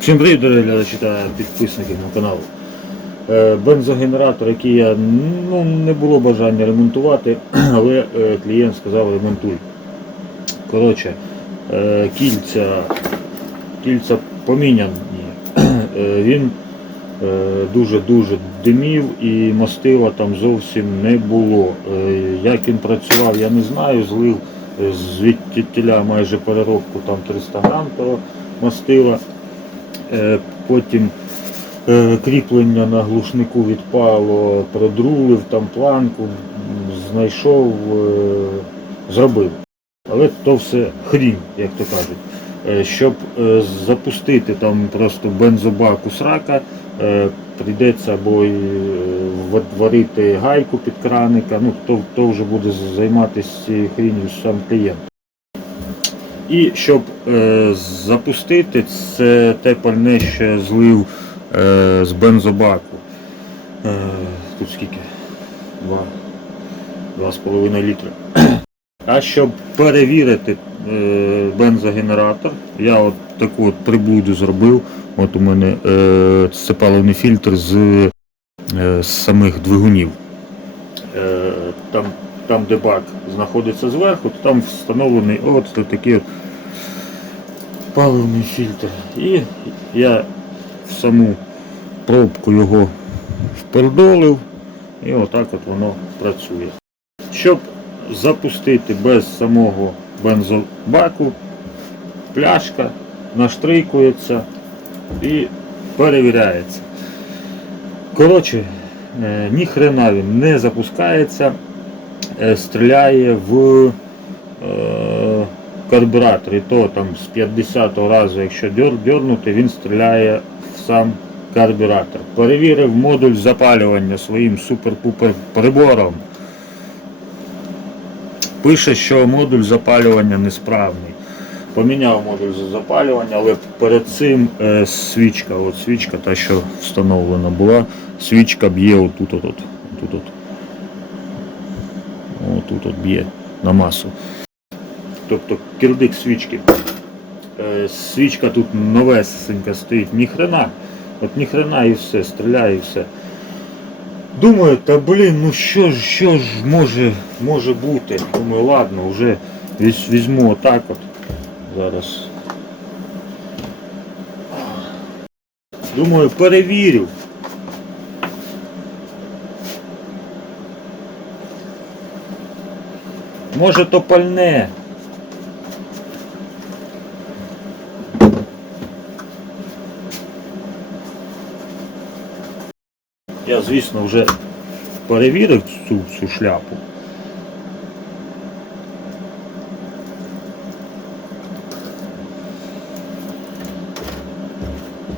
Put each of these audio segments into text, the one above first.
Всім привіт, дорогі глядачі та підписники мого каналу. Е, Бензогенератор, який я ну, не було бажання ремонтувати, але е, клієнт сказав ремонтуй. Коротше, е, кільця, кільця поміняні. Він дуже-дуже димів і мастила там зовсім не було. Як він працював, я не знаю, злив звідтіля майже переробку там 300 грам того мастила. Е, Потім е, кріплення на глушнику відпало, продрулив там планку, знайшов, е, зробив. Але то все хрінь, як то кажуть. Щоб запустити там просто бензобак у срака, прийдеться або варити гайку під краника, ну то, то вже буде займатися цією хрінью сам клієнт. І щоб е, запустити, це те пальне ще злив е, з бензобаку. Е, тут скільки? Два. Два з половиною літри. А щоб перевірити е, бензогенератор, я от таку от приблуду зробив. От у мене е, це паливний фільтр з, е, з самих двигунів. Е, там, там, де бак знаходиться зверху, то там встановлений от такий паливний фільтр. І я в саму пробку його впердолив і отак от воно працює. Щоб запустити без самого бензобаку, пляшка наштрикується і перевіряється. Коротше, е, ні хрена він не запускається, стріляє в е, карбюратор. І то там з 50-го разу, якщо дьор- дьорнути, він стріляє в сам карбюратор. Перевірив модуль запалювання своїм супер-пупер прибором. Пише, що модуль запалювання несправний. Поміняв модуль запалювання, але перед цим е, свічка, от свічка, та що встановлена була, свічка б'є отут, Отут от б'є на масу. Тобто кирдик свічки. Е, свічка тут новесенька стоїть, ніхрена. От ніхрена і все, стріляє і все. Думаю, та блін, ну що ж, що ж може, може бути. Думаю, ладно, вже візьму отак от. Зараз. Думаю, перевірю. Може то пальне. Я, звісно, вже перевірив цю, цю шляпу.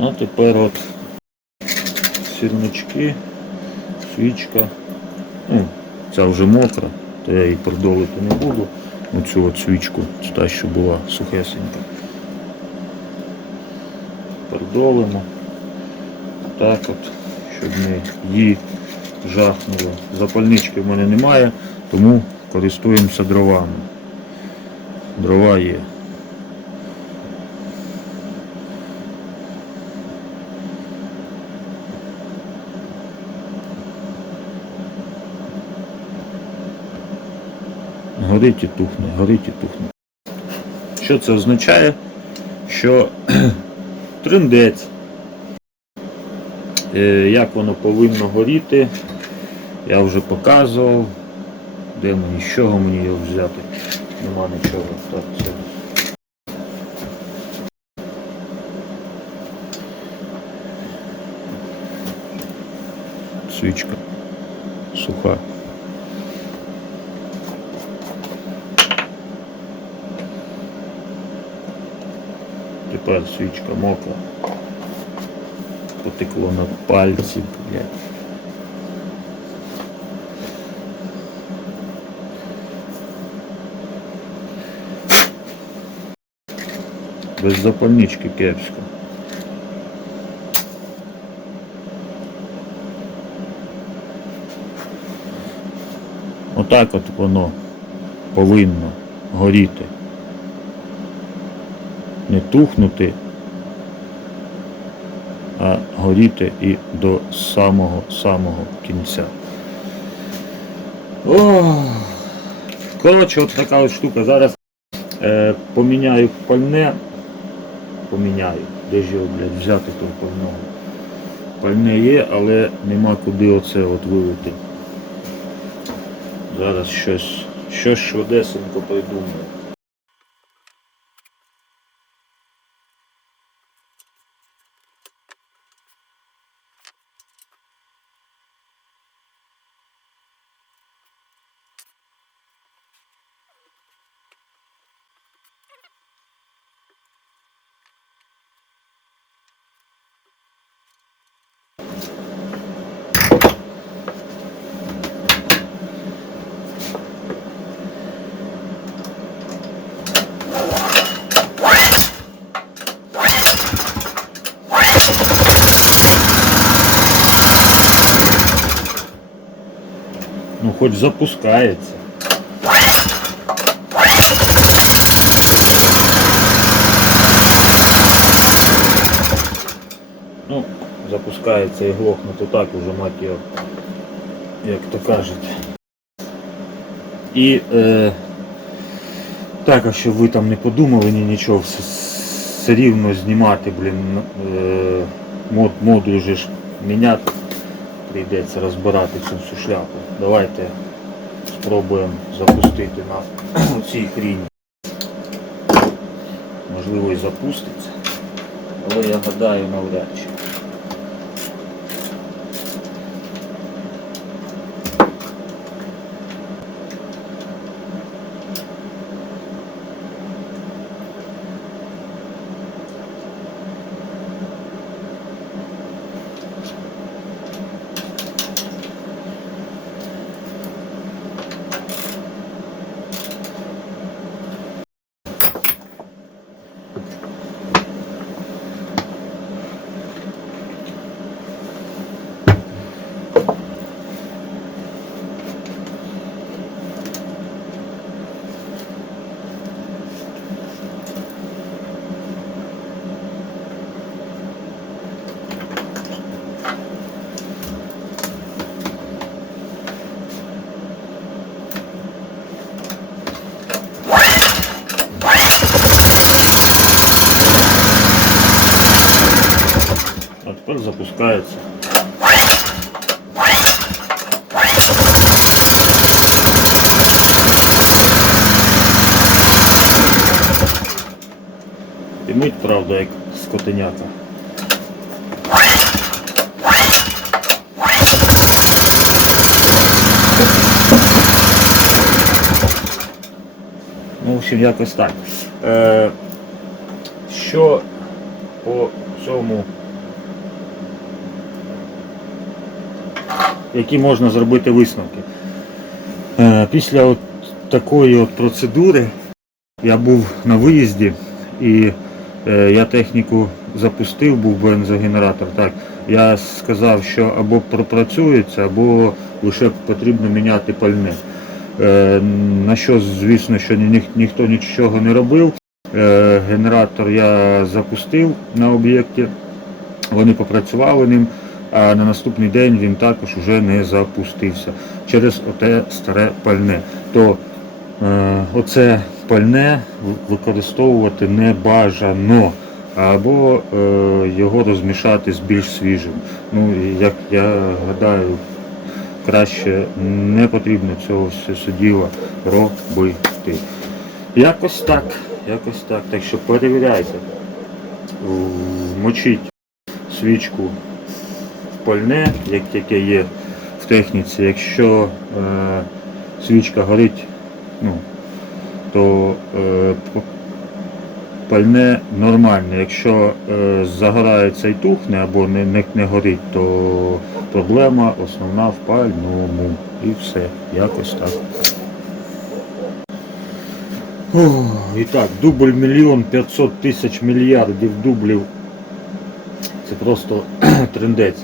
А тепер от сірнички, свічка. Ну, ця вже мокра, то я її придолити не буду. Оцю от свічку, та, що була сухесенька. Придолимо. Так от, щоб не її жахнуло. Запальнички в мене немає, тому користуємося дровами. Дрова є. Горить і тухне, горить і тухне. Що це означає? Що триндець. Е, Як воно повинно горіти, я вже показував. Де мені, з чого мені його взяти? Нема нічого. Так, це. Свічка суха. Тепер свічка мокра. Потекло на пальці, блядь. Без запальнички кепсько. Отак от воно повинно горіти. Не тухнути, а горіти і до самого-самого кінця. О, коротше, от така от штука. Зараз е, поміняю пальне. Поміняю. Де ж його, блядь, взяти того пального? Пальне є, але нема куди оце от вилити. Зараз щось, щось швидесенько придумаю. Хоч запускається. Ну, запускається і глохне, то так уже мать його, як то кажуть. І е, так, а щоб ви там не подумали ні нічого, все, все рівно знімати, блін, е, мод, модуль же ж міняти прийдеться розбирати цю всю шляпу. Давайте спробуємо запустити на цій хріні. Можливо і запуститься. Але я гадаю навряд чи. Тепер запускається. Димить, правда, як скотенята. Ну, в общем, якось так. Е, що по цьому, які можна зробити висновки? Е, після от такої от процедури я був на виїзді і е, я техніку запустив, був бензогенератор. Так, я сказав, що або пропрацюється, або лише потрібно міняти пальне. Е, на що, звісно, що ні, ніхто нічого не робив. Генератор я запустив на об'єкті, вони попрацювали ним, а на наступний день він також вже не запустився через оте старе пальне. То е, оце пальне використовувати не бажано. Або е, його розмішати з більш свіжим. Ну, як я гадаю, краще не потрібно цього все діла робити. Якось так, якось так. Так що перевіряйте. Вмочіть свічку пальне, як, яке є в техніці. Якщо е, свічка горить, ну, то е, пальне нормальне. Якщо е, загорається і тухне або не, не, не горить, то проблема основна в пальному. І все. Якось так. О, і так, дубль мільйон 500 тисяч мільярдів дублів. Це просто трендець.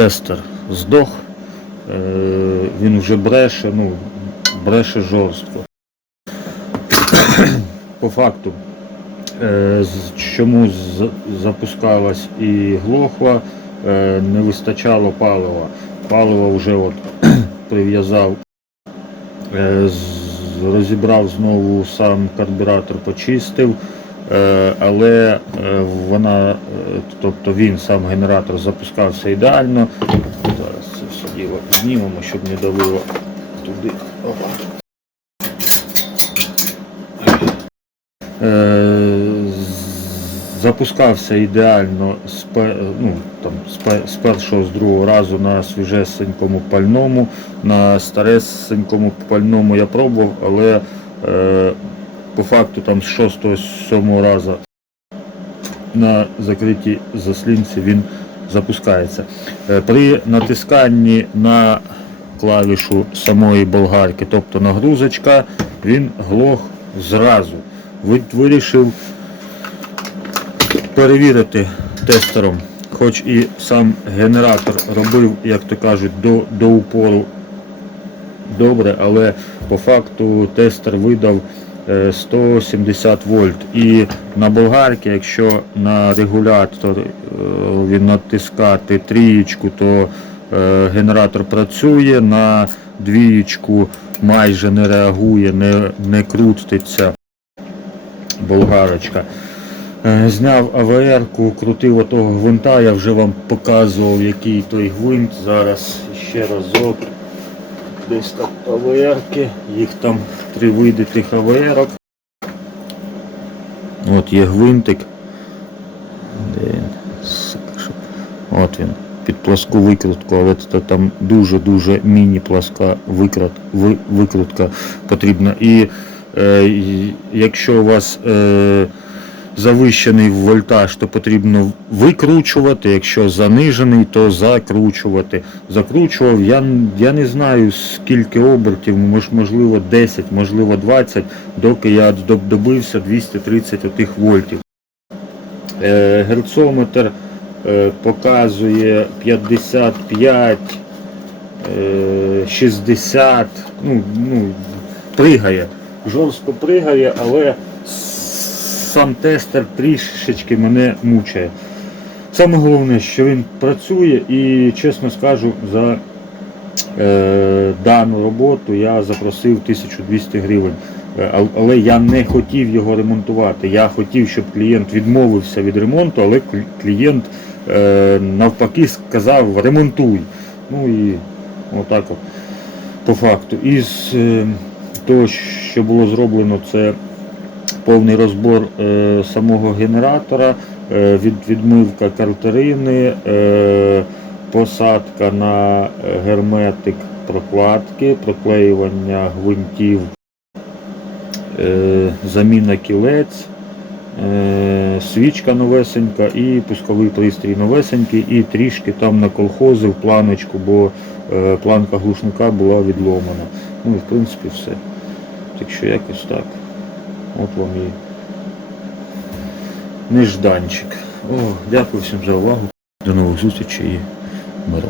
Тестер здох. Е, він вже бреше, ну, бреше жорстко. По факту, е, чому запускалась і глохла, е, не вистачало палива. Паливо вже от прив'язав, е, розібрав знову сам карбюратор, почистив, але вона, тобто він сам генератор запускався ідеально. Зараз діло знімемо, щоб не давило туди. Опа. Е, запускався ідеально з, ну, там, з, першого, з другого разу на свіжесенькому пальному, на старесенькому пальному я пробував, але е, по факту там з шостого, сьомого разу на закритій заслінці він запускається. Е, При натисканні на клавішу самої болгарки, тобто нагрузочка, він глох зразу. Вирішив перевірити тестером, хоч і сам генератор робив, як то кажуть, до, до упору добре, але по факту тестер видав 170 вольт. І на болгарці, якщо на регулятор е, він натискати трієчку, то е, генератор працює, на двієчку майже не реагує, не, не крутиться болгарочка. Е, Зняв АВР-ку, крутив отого гвинта, я вже вам показував, який той гвинт. Зараз ще разок. Десь так АВР-ки, їх там три види тих АВР-ок. От є гвинтик. Де він? От він. Під пласку викрутку, але це там дуже-дуже міні-пласка викрут, ви- викрутка потрібна. І е, якщо у вас е, завищений вольтаж, то потрібно викручувати, якщо занижений, то закручувати. Закручував, я, я не знаю скільки обертів, можливо 10, можливо 20, доки я добився 230 отих вольтів. Е, герцометр е, показує 55, е, 60, ну, ну, пригає. Жорстко пригає, але сам тестер трішечки мене мучає. Саме головне, що він працює і, чесно скажу, за е, дану роботу я запросив 1200 гривень. Е, Але я не хотів його ремонтувати. Я хотів, щоб клієнт відмовився від ремонту, але клієнт е, навпаки сказав ремонтуй. Ну і отак от по факту. Із е, того, що було зроблено, це повний розбор е, самого генератора, е, відмивка картерини, е, посадка на герметик прокладки, проклеювання гвинтів, заміна кілець, свічка новесенька і пусковий пристрій новесенький, і трішки там наколхозив планочку, бо планка глушника була відломана. Ну і в принципі все. Так що якось так. От вам і нежданчик. О, дякую всім за увагу. До нових зустрічей і миру.